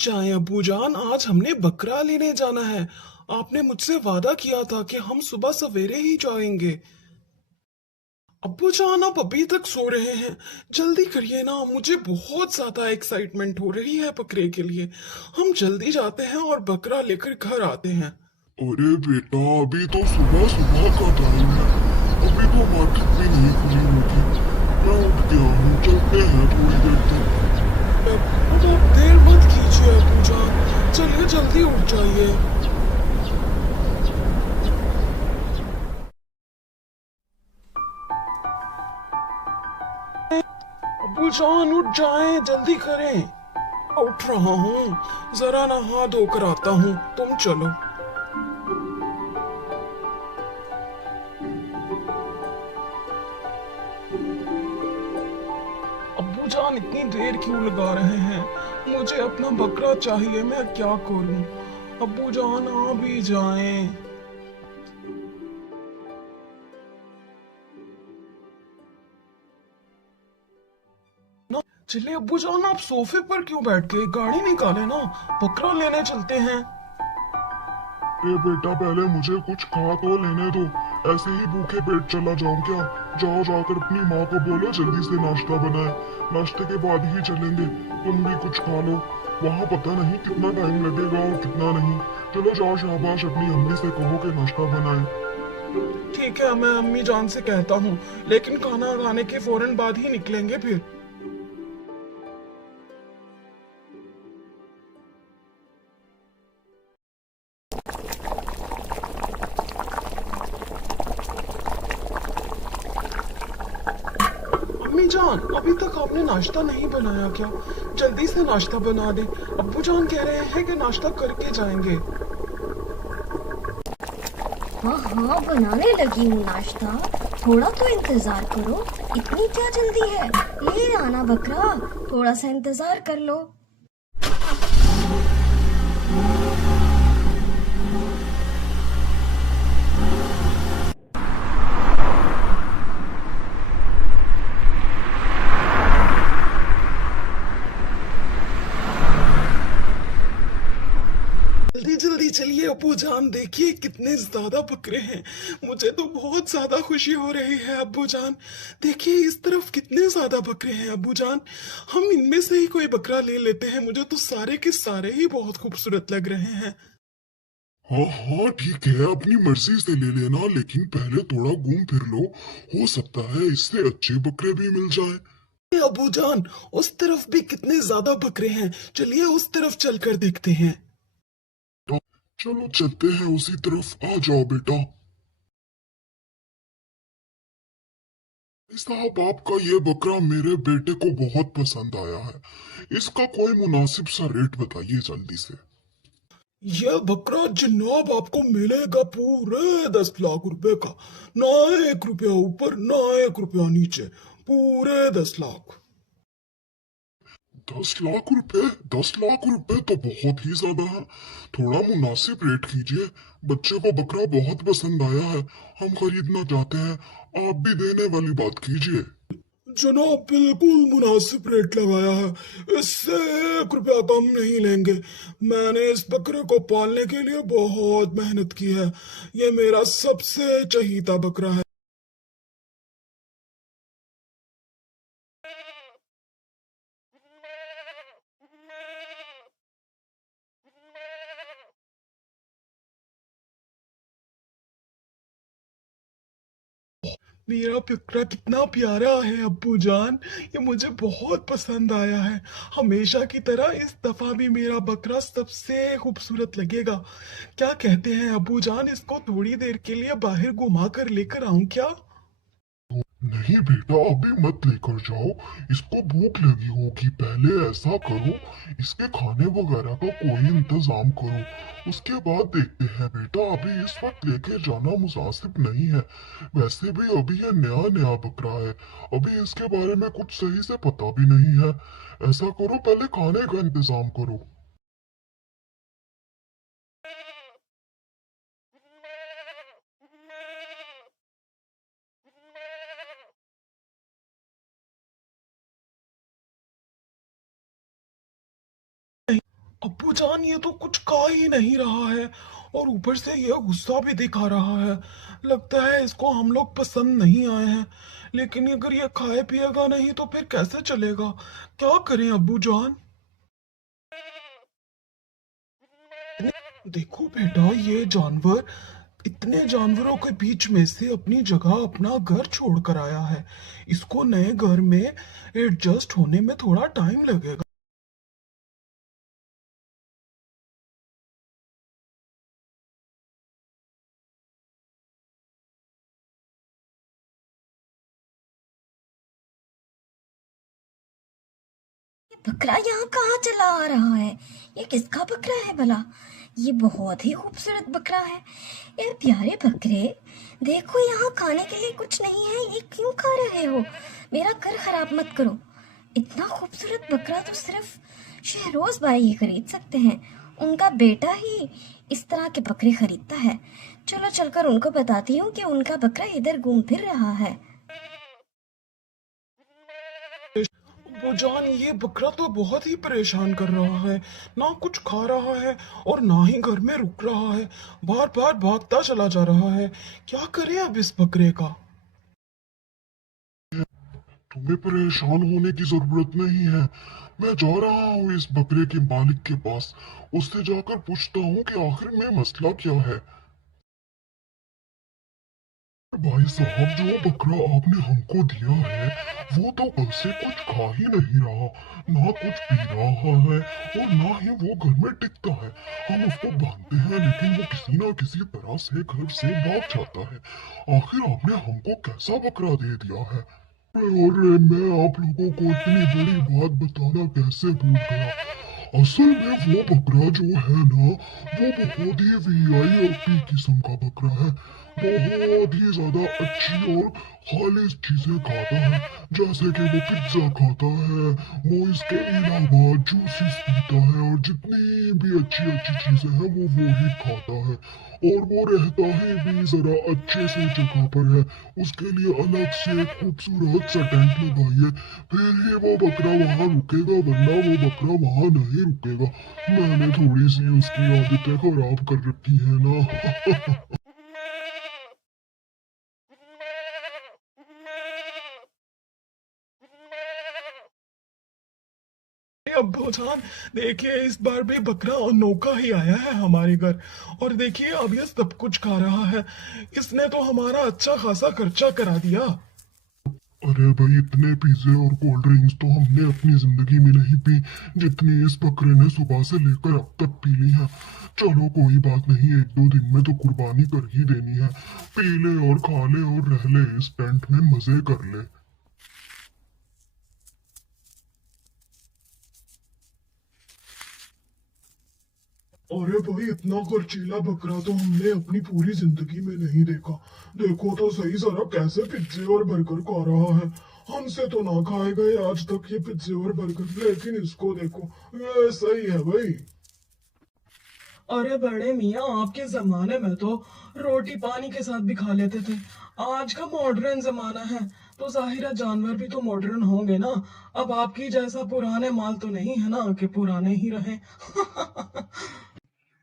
जाएं अब्बू जान, आज हमने बकरा लेने जाना है। आपने मुझसे वादा किया था कि हम सुबह सवेरे ही जाएंगे। अब्बू जान, आप अभी तक सो रहे हैं? जल्दी करिए ना, मुझे बहुत ज्यादा एक्साइटमेंट हो रही है बकरे के लिए। हम जल्दी जाते हैं और बकरा लेकर घर आते हैं। अरे बेटा, अभी तो सुबह सुबह का टाइम है। अभी तो मार्केट भी नहीं खुली होगी। मैं उठ गया हूँ, चलते हैं थोड़ी देर तक। अब आप देर मत कीजिए अब्बू जान, चलिए जल्दी उठ जाइए। अब्बू जान उठ जाएं, जल्दी करें। उठ रहा हूँ, जरा नहा धोकर आता हूँ, तुम चलो। अब्बू जान इतनी देर क्यों लगा रहे हैं? मुझे अपना बकरा चाहिए, मैं क्या करूं? अब्बू जान आ भी जाएं। ना, चलिए अब्बू जान, आप सोफे पर क्यों बैठ गए? गाड़ी निकाले ना, बकरा लेने चलते हैं। अरे बेटा, पहले मुझे कुछ खा तो लेने दो। ऐसे ही भूखे पेट चला जाऊं क्या? जाओ, जाकर अपनी माँ को बोलो जल्दी से नाश्ता बनाए। नाश्ते के बाद ही चलेंगे। तुम भी कुछ खा लो। वहाँ पता नहीं कितना टाइम लगेगा और कितना नहीं। चलो जाओ, शाबाश, अपनी अम्मी से कहो कि नाश्ता बनाए। ठीक है, मैं अम्मी जान से कहता हूँ, लेकिन खाना खाने के फौरन बाद ही निकलेंगे फिर। अम्मी जान, अभी तक आपने नाश्ता नहीं बनाया क्या? जल्दी से नाश्ता बना दे। अब्बू जान कह रहे हैं कि नाश्ता करके जाएंगे। हाँ हाँ, बनाने लगी हूँ नाश्ता। थोड़ा तो इंतजार करो। इतनी क्या जल्दी है? ले आना बकरा, थोड़ा सा इंतजार कर लो। जल्दी जल्दी चलिए अब्बू जान, देखिए कितने ज्यादा बकरे हैं। मुझे तो बहुत ज्यादा खुशी हो रही है अब्बू जान। देखिए इस तरफ कितने ज्यादा बकरे हैं अब्बू जान। हम इनमें से ही कोई बकरा ले लेते हैं, मुझे तो सारे के सारे ही बहुत खूबसूरत लग रहे हैं। हाँ हाँ, ठीक है, अपनी मर्जी से ले लेना, लेकिन पहले थोड़ा घूम फिर लो। हो सकता है इससे अच्छे बकरे भी मिल जाए। अब्बू जान, उस तरफ भी कितने ज्यादा बकरे हैं, चलिए उस तरफ चलकर देखते हैं। तो चलो चलते हैं उसी तरफ। आ जाओ बेटा। साहब, आपका ये बकरा मेरे बेटे को बहुत पसंद आया है। इसका कोई मुनासिब सा रेट बताइए जल्दी से। यह बकरा जनाब आपको मिलेगा पूरे 10 लाख रुपए का। ना 1 रुपया ऊपर, ना 1 रुपया नीचे, पूरे 10 लाख। 10 लाख रुपए? 10 लाख रुपए तो बहुत ही ज्यादा है। थोड़ा मुनासिब रेट कीजिए। बच्चे को बकरा बहुत पसंद आया है। हम खरीदना चाहते हैं। आप भी देने वाली बात कीजिए। जनाब बिल्कुल मुनासिब रेट लगाया है, इससे 1 रुपया कम नहीं लेंगे। मैंने इस बकरे को पालने के लिए बहुत मेहनत की है। ये मेरा सबसे चहीता बकरा है। मेरा बकरा कितना प्यारा है अब्बू जान, ये मुझे बहुत पसंद आया है। हमेशा की तरह इस दफा भी मेरा बकरा सबसे खूबसूरत लगेगा। क्या कहते हैं अब्बू जान, इसको थोड़ी देर के लिए बाहर घुमा कर लेकर आऊं क्या? नहीं बेटा, अभी मत लेकर जाओ। इसको भूख लगी होगी। पहले ऐसा करो, इसके खाने वगैरह का कोई इंतजाम करो। उसके बाद देखते हैं बेटा। अभी इस वक्त लेके जाना मुनासिब नहीं है। वैसे भी अभी ये नया नया बकरा है। अभी इसके बारे में कुछ सही से पता भी नहीं है। ऐसा करो, पहले खाने का इंतजाम करो। अब्बू जान ये तो कुछ खा ही नहीं रहा है और ऊपर से ये गुस्सा भी दिखा रहा है। लगता है इसको हम लोग पसंद नहीं आए हैं। लेकिन अगर ये खाए पिएगा नहीं तो फिर कैसे चलेगा? क्या करें अब्बू जान? देखो बेटा, ये जानवर इतने जानवरों के बीच में से अपनी जगह अपना घर छोड़ कर आया है। इसको नए घर में एडजस्ट होने में थोड़ा टाइम लगेगा। बकरा यहाँ कहाँ चला आ रहा है? ये किसका बकरा है भला? ये बहुत ही खूबसूरत बकरा है। ये प्यारे बकरे, देखो यहाँ खाने के लिए कुछ नहीं है, ये क्यों खा रहे हो? मेरा घर खराब मत करो। इतना खूबसूरत बकरा तो सिर्फ शहरोज भाई ही खरीद सकते हैं। उनका बेटा ही इस तरह के बकरे खरीदता है। चलो चलकर उनको बताती हूँ कि उनका बकरा इधर घूम फिर रहा है। वो जान, ये बकरा तो बहुत ही परेशान कर रहा है। ना कुछ खा रहा है और ना ही घर में रुक रहा है। बार बार भागता चला जा रहा है। क्या करें अब इस बकरे का? तुम्हें परेशान होने की जरूरत नहीं है। मैं जा रहा हूँ इस बकरे के मालिक के पास। उससे जाकर पूछता हूँ कि आखिर में मसला क्या है। भाई साहब, जो बकरा आपने हमको दिया है वो तो कल से कुछ खा ही नहीं रहा, ना कुछ पी रहा है और ना ही वो घर में टिकता है। हम उसको बांधते हैं लेकिन वो किसी ना किसी तरह से घर से भाग जाता है। आखिर आपने हमको कैसा बकरा दे दिया है? और मैं आप लोगों को इतनी बड़ी बात बताना कैसे भूल गया। असल में वो बकरा जो है ना, वो बहुत ही वीआईपी किस्म का बकरा है। बहुत ही ज्यादा अच्छी और खालिश चीजें खाता है, जैसे कि वो पिज्जा खाता है, वो इसके अलावा जूसेस पीता है और जितनी भी अच्छी अच्छी चीजें हैं वो ही खाता है। और वो रहता है भी जरा अच्छे से जगह पर है। उसके लिए अलग से खूबसूरत सा टेंट लगाइए, फिर ही वो बकरा वहां रुकेगा, वरना वो बकरा वहां नहीं रुकेगा। मैंने थोड़ी सी उसकी आदतें खराब कर रखी है ना। अब्बू जान, देखिए इस बार भी बकरा अनोखा ही आया है हमारे घर। और देखिए अब ये सब कुछ खा रहा है। इसने तो हमारा अच्छा खासा खर्चा करा दिया। अरे भाई, इतने पिज्जे और कोल्ड ड्रिंक्स तो हमने अपनी जिंदगी में नहीं पी जितनी इस बकरे ने सुबह से लेकर अब तक पी ली है। चलो कोई बात नहीं, एक दो दिन में तो कुर्बानी कर ही देनी है। पी ले और खा ले और रह ले, इस टेंट में मजे कर ले। अरे भाई, इतना खर्चीला बकरा तो हमने अपनी पूरी जिंदगी में नहीं देखा। देखो तो सही जरा कैसे पिज्जे और बर्गर खा रहा है। हमसे तो ना खाए गए आज तक ये पिज्जे और बर्गर, लेकिन इसको देखो, ये सही है भाई। अरे बड़े मियाँ, आपके जमाने में तो रोटी पानी के साथ भी खा लेते थे। आज का मॉडर्न जमाना है तो जाहिर है जानवर भी तो मॉडर्न होंगे ना। अब आपकी जैसा पुराने माल तो नहीं है ना कि पुराने ही रहे।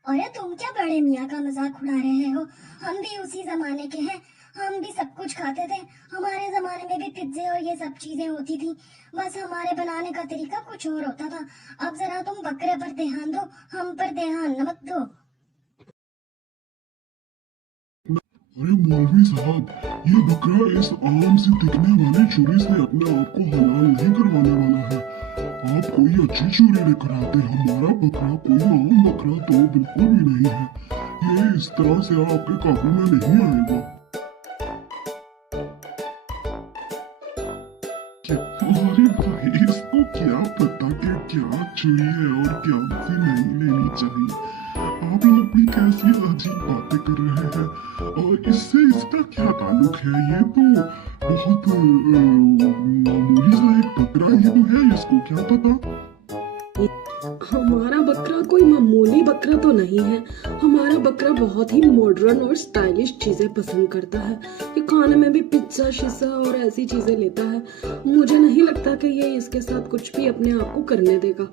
अरे तुम क्या बड़े मियाँ का मजाक उड़ा रहे हो? हम भी उसी जमाने के हैं। हम भी सब कुछ खाते थे। हमारे जमाने में भी पिज्जे और ये सब चीजें होती थी। बस हमारे बनाने का तरीका कुछ और होता था। अब जरा तुम बकरे पर ध्यान दो, हम पर ध्यान मत दो। अरे मौलवी साहब, ये बकरा इस आम से दिखने वाली छुरी से अपने आप को हलाल नहीं करवाने वाला है। आप कोई अच्छी छुरी लेकर आते। हमारा बकरा कोई आम बकरा तो बिल्कुल भी नहीं है। ये इस तरह से आपके काबू में नहीं आएगा। अरे भाई, इसको क्या पता कि क्या छुरी है और क्या सी नहीं लेनी चाहिए। आप लोग भी कैसी अजीब बातें कर रहे हैं। और इससे इसका क्या ताल्लुक है? ये तो बहुत मामूली सा एक बकरा ही तो है, इसको क्या पता। हमारा बकरा कोई मामूली बकरा तो नहीं है। हमारा बकरा बहुत ही मॉडर्न और स्टाइलिश चीजें पसंद करता है। ये खाने में भी पिज्जा शिज़्ज़ा और ऐसी चीजें लेता है। मुझे नहीं लगता कि ये इसके साथ कुछ भी अपने आप को करने देगा।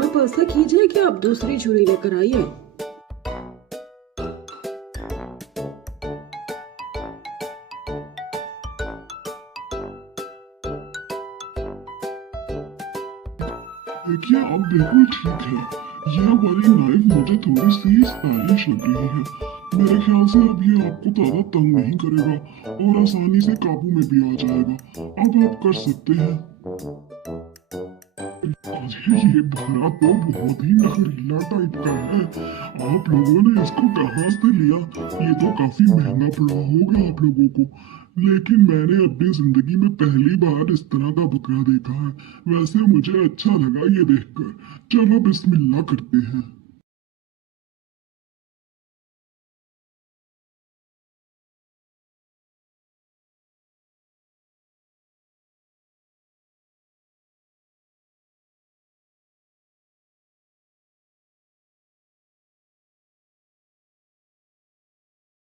आप ऐसा कीजिए कि आप दूसरी छुरी लेकर आइए। देखिए आप बिल्कुल ठीक है। यह वाली नाइफ मुझे थोड़ी सी स्टाइलिश लग रही है। मेरे ख्याल से अब ये आपको ज्यादा तंग नहीं करेगा और आसानी से काबू में भी आ जाएगा। अब आप कर सकते हैं। अरे ये बकरा तो बहुत ही नखरीला टाइप का है। आप लोगों ने इसको कहाँ से लिया? ये तो काफी महंगा पड़ा होगा आप लोगों को। लेकिन मैंने अपनी जिंदगी में पहली बार इस तरह का बकरा देखा है। वैसे मुझे अच्छा लगा ये देखकर। चलो बिस्मिल्लाह करते हैं।